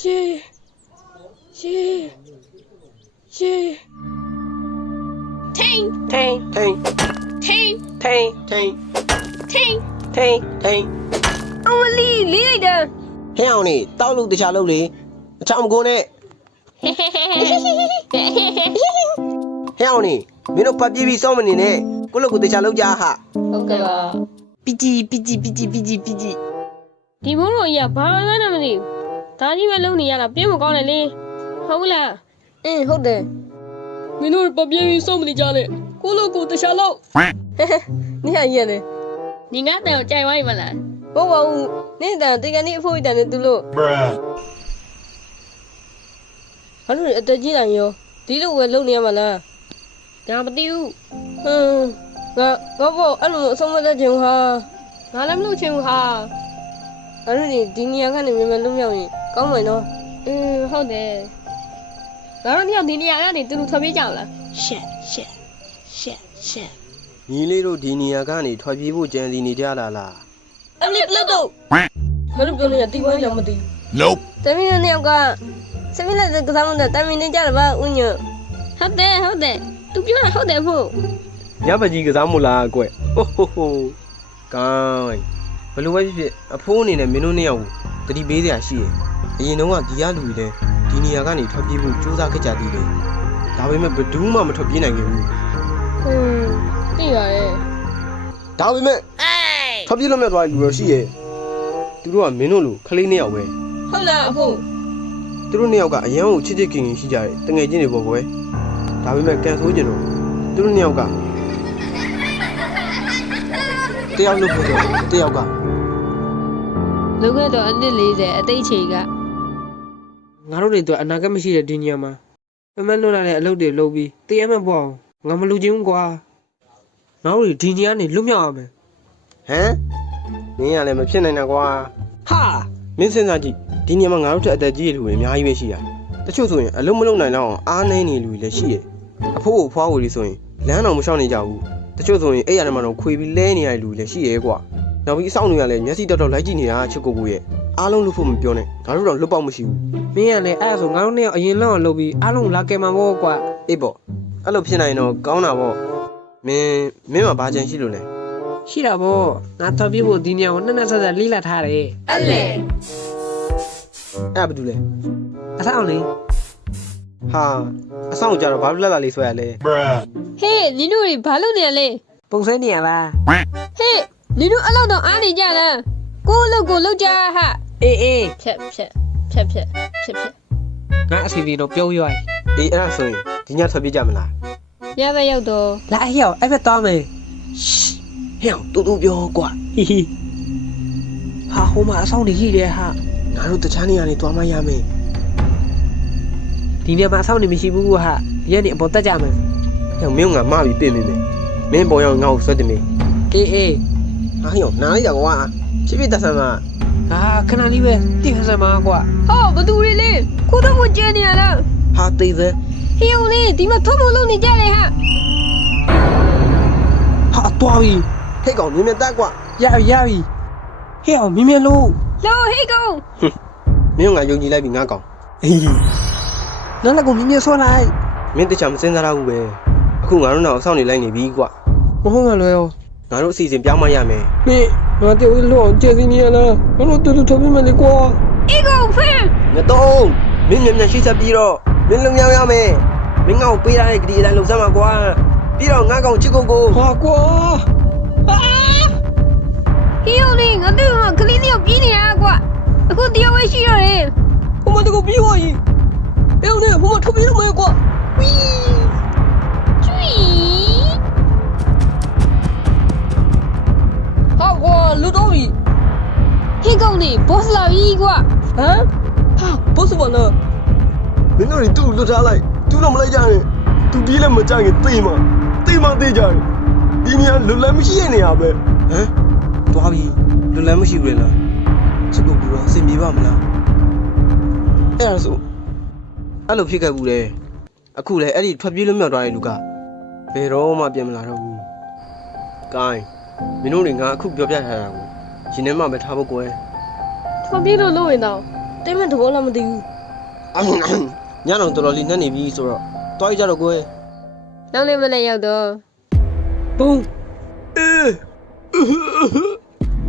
She. Ting. Ting. Ting. Ting. Ting. Ting. Ông lý đây. Heo này, tao lúc thì trả lâu lý. Chạm cô nè. Heo này, mình nó bắt gì sao mình nè. Cô lúc thì trả lâu giá hả? Ok ba. Piji. Di bố rồi giờ bao nhiêu năm rồi? Ta chỉ biết lúc này là biết một con này đi. Không là.ဟုတ်တယ်မင်းတို့ပပြင်းပြီးစုံမနေကြနဲ့ကိုလိုကိုတခြားလို့နေရရတယ် 你俺都要摘完一了。 ဘောဘောဦးနေတဲ့တကန်နေအဖိုးအတန်နဲ့သူလို့ဘာလို့အတကြီးတိုင်းရောဒီလိုပဲလုံနေရမှာလား 俺不丢， ငါဘောအဲ့လိုအဆုံးမသက်ချင်ဟာ 俺那么多钱哈。 အဲ့လိုဒီနေရာကနေမြန်မြန်လုံမြောက်ရင်ကောင်းမယ်နော် 好的。然后你要你俩让你都特别讲了。 ညီလေးတို့ဒီနေရာကနေထွက်ပြေးဖို့ကြံစီနေကြလားလား အလစ်လက်တော့ဘာလို့ပြောနေရတိဝိုင်းလည်းမသိ Nope. တမီးတို့နှစ်ယောက်ကစမီးလက်ကစားမတဲ့တမီးနေကြတယ်ဗျဦးည 好的，都表了好的不？ ညပကြီးကစားမို့လားကွဟိုကိုင်းဘယ်လိုပဲဖြစ်အဖိုးအနေနဲ့မင်းတို့နှစ်ယောက်ကိုတတိပေးစရာရှိရဲ့အရင်တော့ကဒီရလူတွေလည်းဒီနေရာကနေထွက်ပြေးဖို့ကြိုးစားခဲ့ကြသေးတယ်ဒါပေမဲ့ဘယ်သူမှမထွက်ပြေးနိုင်ခဲ့ဘူး သိပါရဲ့ ဒါပေမဲ့ထွက်ပြေးလို့မရသွားတဲ့လူတွေရှိရဲ့သူတို့ကမင်းတို့လိုခလေးနှစ်ယောက်ပဲ ဟုတ်လားအဖိုး သူတို့နှစ်ယောက်ကအရန်ကိုချစ်ချစ်ခင်ခင်ရှိကြတယ်တငယ်ချင်းတွေပေါ့ကွယ်ဒါပေမဲ့ကန်ဆိုးကျင်တော့သူတို့နှစ်ယောက်ကတယောက်လို့ပြောတော့တယောက်က လူကတော့အနစ်40အသိချေက ငါတို့တွေတော့အနာဂတ်မရှိတဲ့ဒီညမှာမမလွတ်လာတဲ့အလုပ်တွေလုပ်ပြီးတရမ်းမပေါ့ငါမလူချင်းဘူးကွာငါတို့တွေဒီညကနေလွတ်မြောက်အောင်မယ် ဟမ်မင်းကလည်းမဖြစ်နိုင်တာကွာဟာမင်းစဉ်းစားကြည့်ဒီနေရာမှာငါတို့ထက်အသက်ကြီးတဲ့လူတွေအများကြီးပဲရှိရတယ်တချို့ဆိုရင်အလုံးမလုံးနိုင်တော့အောင်အားနှင်းနေလူတွေလည်းရှိတယ်အဖိုးကိုဖွားဝေတွေဆိုရင်လမ်းတော်မလျှောက်နေကြဘူးတချို့ဆိုရင်အဲ့ရထဲမှာတော့ခွေပြီးလဲနေရတဲ့လူတွေလည်းရှိရဲကွာနောက်ပြီးအဆောင်တွေကလည်းမျက်စိတောက်လိုက်ကြည့်နေတာချစ်ကိုကိုရဲ့အားလုံးလို့ဖို့မပြောနဲ့ငါတို့တော့လွတ်ပေါက်မရှိဘူး မင်းကလည်းအဲ့ဒါဆိုငါတို့နဲ့အရင်လောက်အောင်လုပ်ပြီးအားလုံးလာကဲမှာပေါ့ကွာ အေးပေါ့အဲ့လိုဖြစ်နိုင်တော့ကောင်းတာပေါ့မင်းမှာဘာကြံရှိလို့လဲ ရှိတာပေါ့ငါတော်ပြဖို့ဒီညကိုနှစ်ဆက်ဆက်လေးလာထားတယ် အဲ့လေ အဲ့ဘာတူလဲ အဆောင်လေး ဟာအဆောင်ကြတော့ဘာလို့လက်လာလေးဆွဲရလဲ Bruh. ဟေးနင်တို့တွေဘာလုပ်နေရလဲ ပုံစံနေရလား ဟေးနင်တို့အဲ့လောက်တော့အားနေကြလားကိုယ့်အလုပ်ကိုလုပ်ကြဟာ အေး ဖြတ် ငါအစီအစီတော့ပြုံးရွာ အေးအဲ့ဒါဆိုရင်ဒီညထွက်ပြေးကြမလား ရပဲရောက်တော့ လာအဟျောအဲ့ဘက်သွားမယ် ဟဲ့တူတူပြောကွာ ဟီဟာဟိုမှာအဆောင်နေရှိတယ်ဟာ ငါတို့တခြားနေရာနေသွားမှရမယ် ဒီညမှာအဆောင်နေမရှိဘူးဟာဒီကနေအပေါ်တက်ကြမယ် ဟဲ့မင်းကငါမပြီးပြင်နေတယ်မင်းပေါ်ရောက်ငါ့ကိုဆွဲတင်မေး အေး ဟာဟဲ့နားလိုက်ကြကွာဖြည်းဖြည်းတက်ဆမ်းမ ဟာခဏလေးပဲတိခါစမှာကွာ ဟောဘသူတွေလဲကိုတော့မကျဲနေရလား ဟာသေးစမ်း ဟေးဦးလေးဒီမှာထုံးမလုပ်နေကြတယ်ဟာ ဟာတွားပြီ ဟဲ့ကောင်မြင်မြင်တက်ကွာ ရပြီဟဲ့အောင်မြင်မြင်လို့ လောဟေးကောင် မင်းကယုံကြည်လိုက်ပြီငါကောင်အေး နောက်လည်းကိုမြင်မြင်ဆွလိုက် မင်းတခြားမစင်စားရဘူးပဲအခုငါတို့နောက်အဆောင်နေလိုက်နေပြီကွာ မဟုတ်မှလွယ်ရော ငါတို့အစီအစဉ်ပြောင်းမှရမယ် မင်းငါတည်းလို့အောင်ကျေစီနေရလားဘာလို့တူတူထုတ်ပြမလဲကွာ အေးကောင်ဖမ်း ငါတော့မင်းမြန်မြန်ရှိဆက်ပြီးတော့မင်းလုံရောက်ရမယ်မင်းငါ့ကိုပေးရတဲ့ဂရီအတိုင်းလုံစမ်းပါကွာပြီးတော့ငါကောင်ချစ်ကိုကို ဟာကွာ ဟေးဦးလေးငါတို့ကကလေးနှစ်ယောက်ပြေးနေတာကွာအခုတရားဝဲရှိတော့တယ် ဟိုမတကူပြေးသွားရင်ဘယ်နဲ့ဟိုမထုတ်ပြေးလို့မရကွာဝီး ကျွီ ဟာကွာလူတော့ပြီ ဟေးကောင်လေးဘော့စ်လာပြီကွာ ဟမ်ဟာဘောစပါလား မင်းတို့တူလွတ်ထားလိုက်တူတော့မလိုက်ကြနဲ့သူပြေးလည်းမကြခင်သိမှသိကြတယ်ဒီနေရာလွတ်လပ်မရှိတဲ့နေရာပဲဟမ်တွားပြီလွတ်လပ်မရှိဘူးလေလားချစ်ကိုကူတော့အဆင်ပြေပါမလားအဲ့ဒါဆိုအဲ့လိုဖြစ်ခဲ့ဘူးလေအခုလေအဲ့ဒီထွက်ပြေးလွတ်မြောက်သွားတဲ့လူကဘယ်တော့မှပြန်မလာတော့ဘူး။ကိုင်းမင်းတို့တွေငါအခုပြောပြထားတာကိုရှင်ထဲမှာပဲထားဖို့ကွယ် ထွက်ပြေးလို့လို့ရင်တော့ ဟ တိတ်မဲ့သဘောလားမသိဘူး ညတော့တော်တော်လေးနဲ့နေပြီဆိုတော့တွားကြတော့ကွယ် နောက်လေးမနဲ့ရောက်တော့ ဘုံ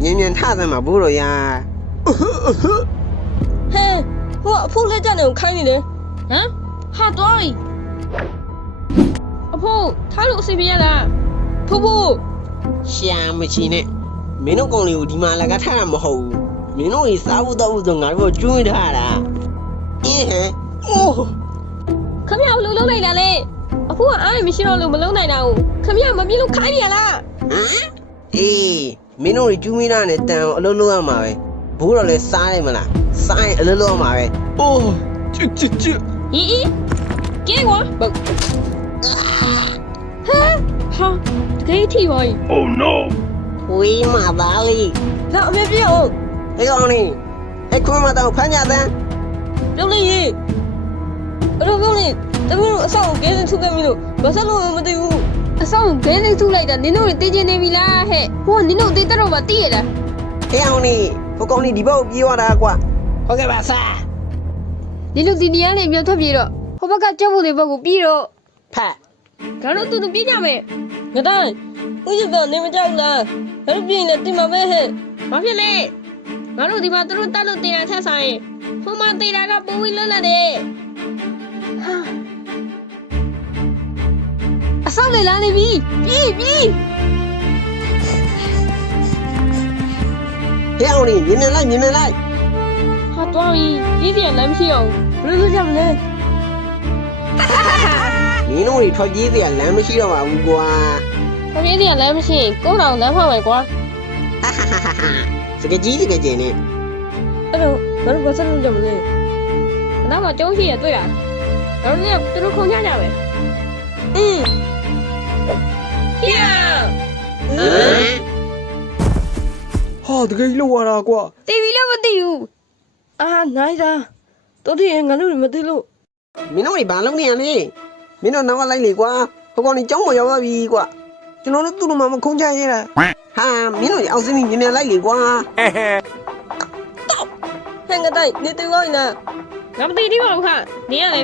မြန်ထသမ်းမှာဘိုးတော်ရ ဟဲဟိုကအဖိုးလက်ကြနေကိုခိုင်းနေတယ် ဟမ်ဟာသွားပြီအဖိုးထားလို့အစီပြရလား ဖိုးဖိုး ရှာမချီနဲ့မင်းတို့ကောင်လေးကိုဒီမှာလာကထားတာမဟုတ်ဘူးမင်းတို့ကြီးစားဖို့တော့ဆိုငါတို့ကျွေးထားတာဟဲအိုး ခမရဘလို့လုံးလိုက်တာလေအဖိုးကအားရမရှိတော့လို့မလုံးနိုင်တာကိုခမရမမြင်လို့ခိုင်းနေရလား ဟမ်အေးမင်းတို့ကြီးကျွေးမိတာနဲ့တန်အောင်အလုပ်လုပ်ရမှာပဲဘိုးတော်လည်းစားလိုက်မလားစားရင်အလုပ်လုပ်ရမှာပဲအိုးချစ် ဟီကဲကွာဘုတ်ဟာတကယ်ထိပါ ဝေးမှာပါလေ လာအမေပြေအောင် ဟဲ့ကောင်လေးဟဲ့ခွန်းမတော့ဖမ်းကြတဲ့ ပြုံးလေးရေအဲ့တော့ပြုံးလေးတမီးတို့အဆောင်ကိုကဲစထုတ်ခဲ့ပြီလို့ဘာဆက်လို့မသိဘူး အဆောင်ဂဲလေးထုလိုက်တာနင်တို့တွေတည်ကျင်နေပြီလားဟဲ့ဟိုကနင်တို့တေးတော့မှတည်ရလား ဟဲ့အောင်လေးဟိုကောင်လေးဒီဘက်ကိုပြေးသွားတာကွာဟုတ်ကဲ့ပါဆာ နင်တို့ဒီနေရာလေးမြောက်ထွက်ပြေတော့ဟိုဘက်ကကြောက်ဖို့တွေဘက်ကိုပြီးတော့ ဖတ် ဒါတော့တူတူပြေးကြမယ် ငါတိုင်းဦးရကနေမကြောက်လားငါတို့ပြင်းနေတင်ပါပဲဟဲ့ ဘာဖြစ်လဲငါတို့ဒီမှာသူတို့တတ်လို့တေးတာချက်ဆိုင်ဟိုမှာတေးတာကပုံပြီးလွတ်လပ်တယ်ဟာအဆောင်လေလာနေပြီပြေး ဟဲ့အောင်လေးမြင်လိုက် ဟာတော့ကြီးပြန်လမ်းမရှိအောင် ဘယ်လိုလုပ်ကြမလဲ မင်းတို့တွေထွက်ပြေးစရာလမ်းမရှိတော့ပါဘူးကွာ ခမင်းကြီးကလမ်းမရှိရင်ကိုယ်တော်လမ်းဖောက်မယ်ကွာ စကကြီးစကကျင်းနဲ့ အဲ့တော့ငါတို့ဘာဆက်လို့ကြမလဲ နောက်မှာကျုံးရှိရတွေ့တာဒါတို့ကသူတို့ခုံချကြပဲ အင်း ဟီယာ ဟာတကယ်လို့ရတာကွာ တီဗီလည်းမသိဘူး အာနိုင်တာတော်တည်းငါတို့မသိလို့ မင်းတို့တွေဘာလုပ်နေရလဲမင်းတို့နောက်ကလိုက်လေကွာဟိုကောင်ကြီးကျောင်းပေါ်ရောက်သွားပြီကွာကျွန်တော်တို့သူ့လိုမှမခုံချရတာဟာမင်းတို့အောက်စင်းမြင်လိုက်လေကွာ ဟဲ့ငါတိုင်းနေတူကောင်းနာ ငါမသိသေးပါဘူးခနေရလေ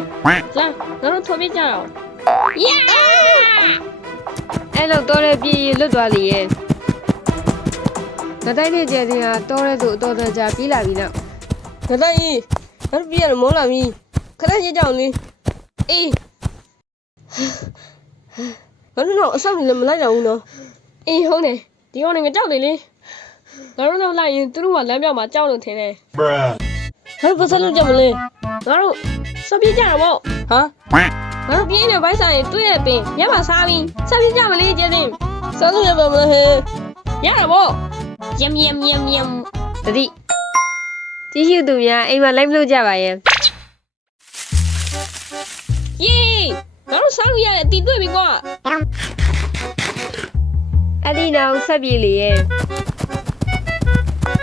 လာငါတို့ထော်ပြကြအောင်ယာအဲ့လိုတော့တဲ့ပြေးလွတ်သွားလေရဲ့ငါတိုင်းတဲ့ကျဲတင်ဟာတော့တဲ့ဆိုအတော်တန်ကြာပြေးလာပြီနော် ငါတိုင်းငါတို့ပြရမောလာပြီခဏရကြအောင်လေအေးငါတို့တော့အဆောင်လည်းမလိုက်တော့ဘူးနော် အေးဟုတ်တယ်ဒီကောင်ငါကြောက်နေလေငါတို့တော့လိုက်ရင်သူတို့ကလမ်းပြောက်မှာကြောက်လို့ထင်တယ် ငါတို့ဘာဆက်လို့ကြမလဲ ငါတို့စပြေးကြတာပေါ့ ဟာ ငါတို့ပြေးနေဘိုက်ဆိုင်တွေ့ရပင်ညမှာစားပြီးစပြေးကြမလေးကျဲတင် စားလို့ရပါမလားဟဲ့ ရတာပေါ့ယမ်တတိကြီးရှိသူများအိမ်မှာလိုက်မလို့ကြပါရဲ့ယေးငါတို့စားလို့ရတယ်အတီးတွေ့ပြီကွာအဲ့ဒီနောက်ဆက်ပြေးလေရဲ့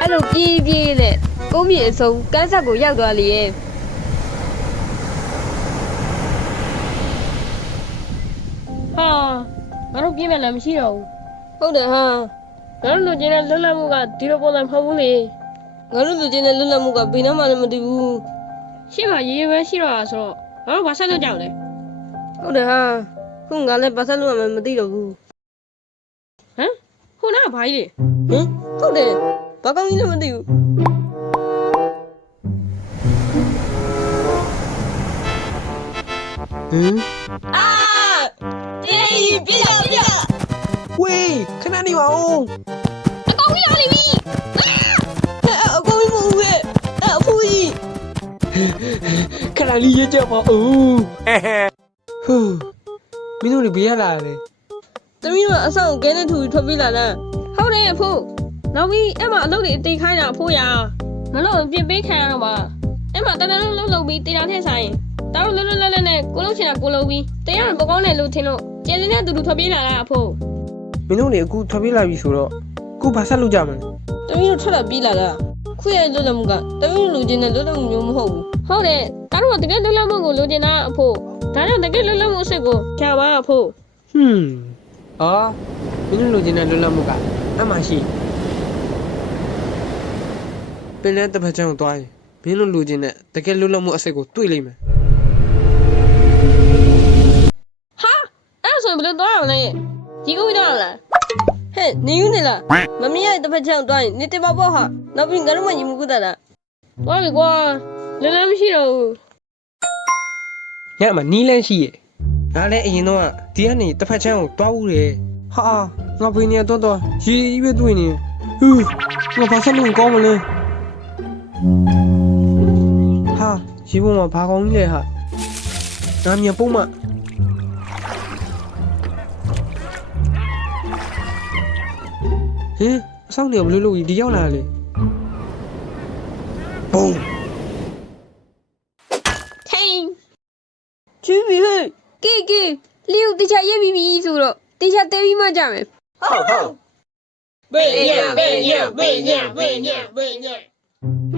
အဲ့လိုပြေးနဲ့ကုန်းမြေအစုံကန်းဆက်ကိုရောက်သွားလေရဲ့ဟာငါတို့ပြေးမယ်လည်းမရှိတော့ဘူး ဟုတ်တယ်ဟာ ငါတို့လူချင်းတဲ့လွတ်လပ်မှုကဒီလိုပုံစံမဟုတ်ဘူးလေ ငါတို့လူချင်းနဲ့လွတ်လပ်မှုကဘယ်နှမှလည်းမတည်ဘူး ရှေ့မှာရေးရဲပဲရှိတော့တာဆိုတော့ငါတို့ဘာဆက်လုပ်ကြအောင်လဲ ဟုတ်တယ်ဟာခုငါလည်းဘာဆက်လို့မှမသိတော့ဘူး ဟမ်ခုနကဘာကြီးလေ ဟင်ဟုတ်တယ်ဘာကောင်းကြီးလည်းမသိဘူး ဟင် အာတေးပြပြ ဝေးခဏနေပါဦး အကောင်ကြီးရောက်နေပြီ အကောင်းကြီးမဟုတ်ဘူးအဖိုးကြီး ခဏလေးရကြပါဦးဟူးမင်းတို့တွေဘယ်ရလာလဲ တမီးတို့အဆောင်ကဲနဲ့ထူထွက်ပြေးလာလား ဟုတ်တယ်အဖိုးနောက်ပြီးအဲ့မှာအလုပ်တွေအသေးခိုင်းတာအဖိုးရငါတို့ပြင်ပေးခံရတော့ပါအဲ့မှာတန်းတန်းလုံးပြီးတေးတာထည့်ဆိုင်တားလို့လွတ်နဲ့ကိုလုံးချင်တာကိုလုံးပြီးတရားမကောင်းတယ်လို့ထင်လို့ကျင်းနေတဲ့တူတူထွက်ပြေးလာတာအဖိုး မင်းတို့တွေအခုထွက်ပြေးလာပြီဆိုတော့အခုဘာဆက်လုပ်ကြမလဲ တမီးတို့ထွက်လာပြေးလာတာခုရဲ့လွတ်လပ်မှုကတမီးတို့လူချင်းနဲ့လွတ်လပ်မှုမျိုးမဟုတ်ဘူး ဟုတ်တယ်တားတို့တကယ်လွတ်လပ်မှုကိုလိုချင်တာအဖိုးဒါကြောင့်တကယ်လွတ်လပ်မှုအစ်စ်ကိုချပါအဖိုး အော်မင်းတို့လူချင်းတဲ့လွတ်လပ်မှုကအမှရှိပင်တဲ့တစ်ဖက်ချောင်းသွားရင် မင်းတို့လူချင်းနဲ့တကယ်လွတ်လပ်မှုအစိတ်ကိုတွေ့လိမ့်မယ် ဟာအဲ့ဆိုဘယ်လိုသွားအောင်လဲဒီကုန်းတော့လား ဟဲ့နေယူနေလားမမင်းရဲ့တစ်ဖက်ချောင်းတွိုင်းနေတပါပေါ့ဟာနောက်ပြီးငါတို့မှညီမကူတာလား သွားပြီကွာလွယ်လွယ်မရှိတော့ဘူး ညမှာနီးလန်းရှိရဲ့ငါလည်းအရင်တော့ဒီကနေတစ်ဖက်ချမ်းကိုတွားဦးတယ်ဟာငါဘယ်နေရာတော့ရေကြီးပဲတွေ့နေဟူးငါဘာဆက်လို့ကောင်းမလဲဟာရေပေါ်မှာဘာကောင်းကြီးလဲဟာငါမြန်ပုံးမဟင်အဆောင်နေဘယ်လိုလုပ်ဒီရောက်လာလေဘုံ ထိန် ချီးပြီဟဲ့ ကဲလီယိုတေချာရက်ပြီးပြီဆိုတော့တေချာတဲပြီးမှကြမယ် ဘေးညဘေးည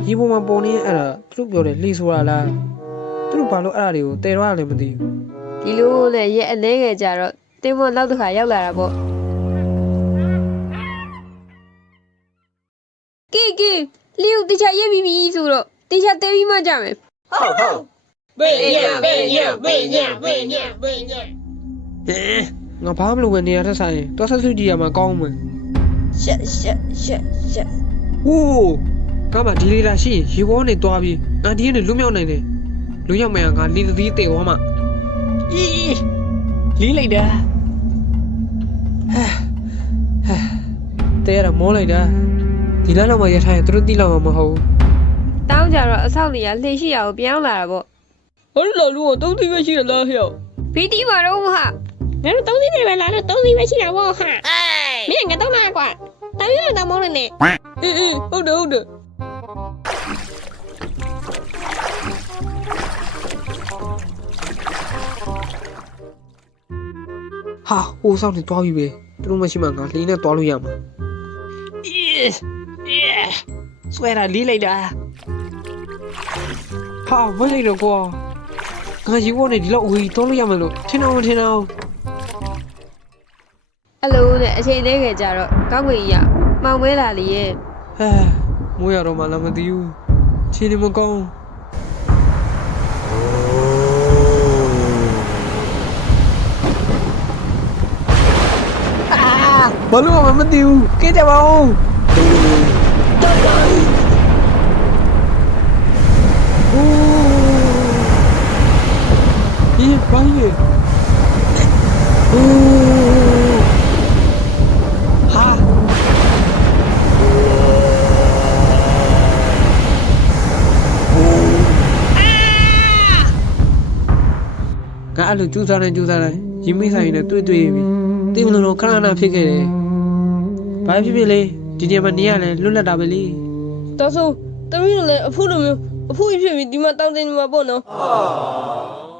ရေပေါ်မှာပေါ်နေအဲ့ဒါသူတို့ပြောတယ်လေဆိုတာလားသူတို့ဘာလို့အဲ့ဒါတွေကိုတည်တော့လည်းမသိဘူး ဒီလိုနဲ့ရက်အလဲငယ်ကြတော့တင်းမနောက်တစ်ခါရောက်လာတာပေါ့ကဲလီယိုတေချာရက်ပြီးပြီဆိုတော့တေချာတဲပြီးမှကြမယ် ဘေးည ဟဲငါဘာမလုပ်ဘဲနေရတဲ့ဆိုင်တော့ဆက်စုကြည့်ရမှာကောင်းမယ် ရှက် ဟိုးကမဒီလေးလာရှိရေပေါ်နေသွားပြီးငါဒီကနေလွတ်မြောက်နိုင်တယ်လွတ်ရောက်မယ်ငါလီသတိတေသွားမှာအီးလီးလိုက်တာတဲရမောလိုက်တာဒီလလောက်မှရထားရင်သူတို့တိလောက်မှာမဟုတ်ဘူး တောင်းကြတော့အဆောက်နေရလှေရှိရကိုပြောင်းလာတာပေါ့ ဟောလာလူကတုံးသိပဲရှိရလားဟဲ့ ဘီတီပါတော့ဟာငါတို့3စီးနေပဲလားတော့3စီးပဲရှိတာပေါ့ဟာမင်းငါတော့မှာကွာတောင်းရတော့မောင်းနေနဲ့ အေးဟုတ်တယ် ဟာဟိုဆောင်နေသွားပြီပဲသူတို့မရှိမှငါလှင်းနဲ့သွားလို့ရမှာဆွဲတာလီးလိုက်တာဟာဝိုင်းလိုက်တော့ကွာငါရေပေါ်နေဒီလောက်ဝေးသွားလို့ရမယ်လို့ထင်အောင်မထင်အောင် အဲ့လိုနဲ့အချိန်လေးငယ်ကြတော့ကောင်းကင်ကြီးကမောင်မဲလာလေရဲ့ ဟဲမိုးရတော့မှလည်းမသိဘူးခြေနေမကောင်းဘာလို့မှမသိဘူးကဲကြပါဦး咦，关羽，哈，ငါအဲ့လိုကြိုးစားနေရင်မိဆိုင်နဲ့တွေ့ပြီတိမလို့ခဏခဏဖြစ်ခဲ့တယ်ဘာဖြစ်လဲဒီနေ့မနေရလဲလွတ်လပ်တာပဲလေ တော်ဆုံးတမီးတို့လည်းအဖိုးလိုမျိုးအဖိုးကြီးဖြစ်ပြီးဒီမှာတောင်းတင်နေမှာပေါ့နော်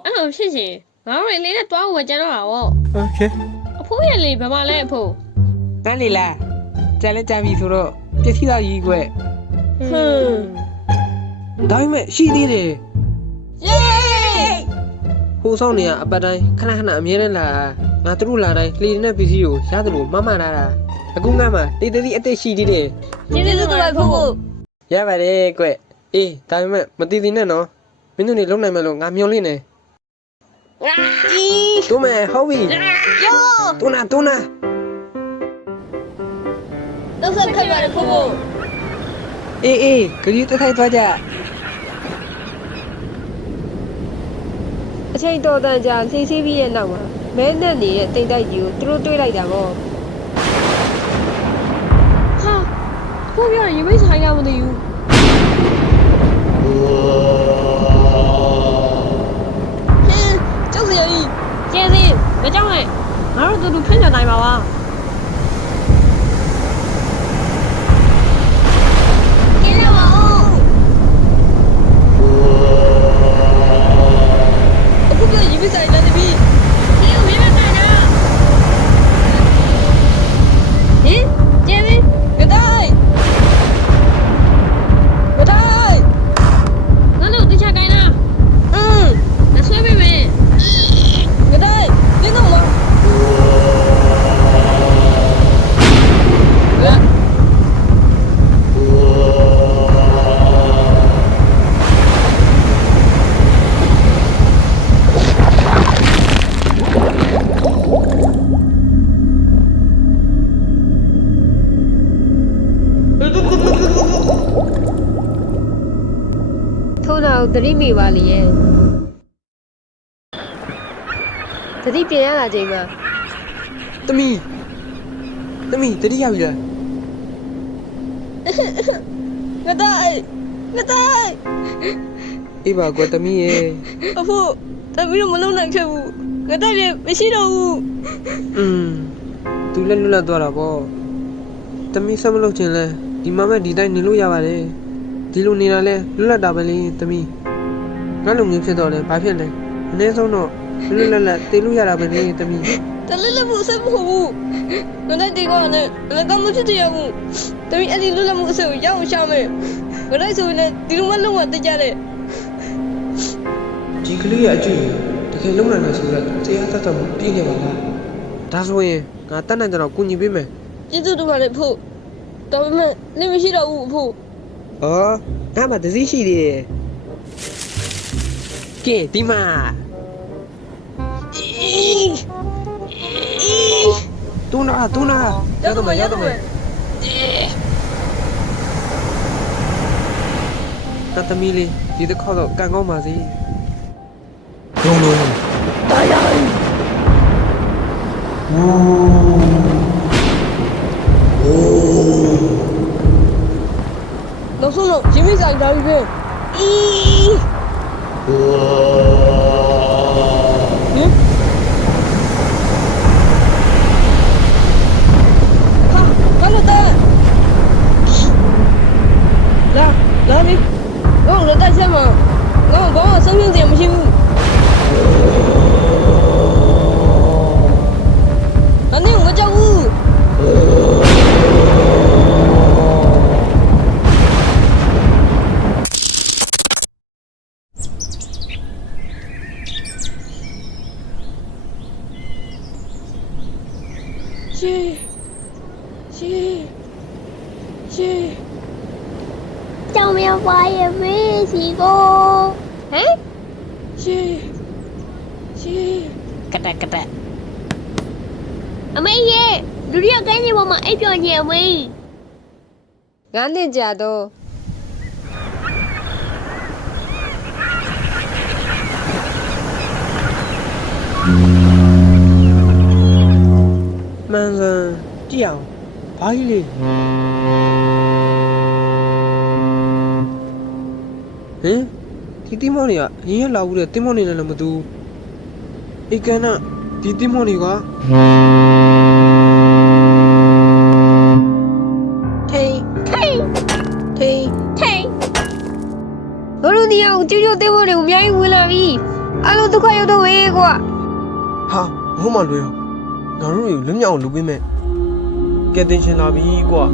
အဲ့လိုဖြစ်ရှင်ငါတို့လေးနဲ့တွားဖို့ကြံတော့တာပေါ့ โอเค အဖိုးရလေဘာမှလဲအဖိုး တန်းလေလားကြာလဲကြာပြီဆိုတော့ပြည့်စည်တော့ကြီးကွယ် ဟွန်း ဒါပေမဲ့ရှိသေးတယ် ယေး ဟိုဆောင်နေရအပတ်တိုင်းခဏအမြဲတမ်းလာငါတို့လာတိုင်းလှေနဲ့ပစ္စည်းကိုရတယ်လို့မမှန်လာတာအခုငါမှတေးသေးအသက်ရှိသေးတယ် ကျေးဇူးတင်ပါတယ်ဖိုးဖိုး ရပါတယ်ကွအေးဒါပေမဲ့မတည်သေးနဲ့နော်မင်းတို့နေလုံနိုင်မယ်လို့ငါမျှော်လင့်နေတို့မယ်ဟုတ်ပြီ ယော တူနာ တော့ဆက်ခိုက်ပါတယ်ဖိုးဖိုး အေးကြည့်တက်ထိုက်သွားကြ အချိန်တော်တန်ကြာလှေစီးပြီးရဲ့နောက်မှာမဲနဲ့နေတဲ့တိမ်တိုက်ကြီးကိုသူတို့တွေးလိုက်တာပေါ့ဟာကိုပြောရင်မိတ်ဆိုင်ကမသိဘူး ဟင်းကျောက်စရာကြီး ကျေးဇူးမကြောက်နဲ့ငါတို့တူတူဖျက်ချနိုင်ပါပါ ကျင်းလာပါဦးအခုကရေမိဆိုင်လာတပီး ဒီကိုမင်းမဆိုင်တာဟင်ကျေးဇူး ကတိုင်း ထိုးတာကိုသတိမိပါလေရဲ့သတိပြန်ရလာချိန်မှာ သမီးတတိယပြီလား ငါတိုင်းငါတိုင်း အေးပါကွာသမီးရဲ့ အဖို့တမီးတို့မလုံနိုင်ခဲ့ဘူးငါတိုင်းလည်းမရှိတော့ဘူး သူလည်းလွတ်လပ်သွားတာပေါ့သမီးဆက်မလုပ်ချင်လဲဒီမှာမဲ့ဒီတိုင်းနေလို့ရပါတယ်ဒီလိုနေတာလဲလွတ်လပ်တာပဲလေသမီးငါလုံမျိုးဖြစ်တော့လဲဘာဖြစ်လဲအနည်းဆုံးတော့လွတ်လပ်လပ်တည်လို့ရတာပဲလေသမီး တလေးလည်းဘူးဆက်မဟုတ်ဘူးငါတိုင်းဒီကောနဲ့လည်းကောင်းမဖြစ်ရဘူးတမီးအဲ့ဒီလွတ်လပ်မှုအစကိုရအောင်ရှာမယ်ငါတိုင်းဆိုရင်လည်းဒီလိုမှလုံးဝသိကြတယ် ဒီကလေးရဲ့အကျိုးတကယ်လုံးနိုင်တယ်ဆိုတော့တရားသတ္တမှုပြည့်နေပါလားဒါဆိုရင်ငါတတ်နိုင်တဲ့တော့ကူညီပေးမယ် ကျေးဇူးတင်ပါတယ်ဖို့ဒါပေမဲ့လည်းမရှိတော့ဘူးဖို့ ဩငါမှတစည်းရှိသေးတယ်ကဲဒီမှာတူနာရတော့မယ်တသမီးလေးဒီတစ်ခေါက်တော့ကန်ကောင်းပါစေလုံးတာယာနောက်ဆုံးတော့ရင်းမိဆိုင်ဒါပြီးပဲဟာလို့တဲ့လာပြီငါ့ကိုလည်းတိုက်ဆက်မှာငါ့ကိုဘာမှဆုံးဖြတ်စရာမရှိဘူးဒါနဲ့ငါကြောက်ဘူးရှေးကြောင်မြောက်ပါရဲ့မေးစီကိုဟမ် ရှေး ကတက်အမေရဲ့လူတွေကကိုင်းနေပေါ်မှာအိပ်ပျော်နေအမေငါနဲ့ကြတော့ မှန်စံကြည့်အောင်ဘာကြီးလေဟင်ဒီတိမောနေကအရင်ရောက်လာဘူးတဲ့တိမောနေလည်းမတူအေကန်နာဒီတိမောနေကထိန်ဘလို့ဒီအောင်ကျူးကျူးသေးဖို့တွေကိုအများကြီးဝင်လာပြီအလုံးဒုက္ခရောက်တော့ဝေးကွာ ဟာဘုမလွယ်ငါတို့ကိုလွတ်မြောက်အောင်လုပ်ပေးမယ်ကဲတင်ရှင်လာပြီကွာ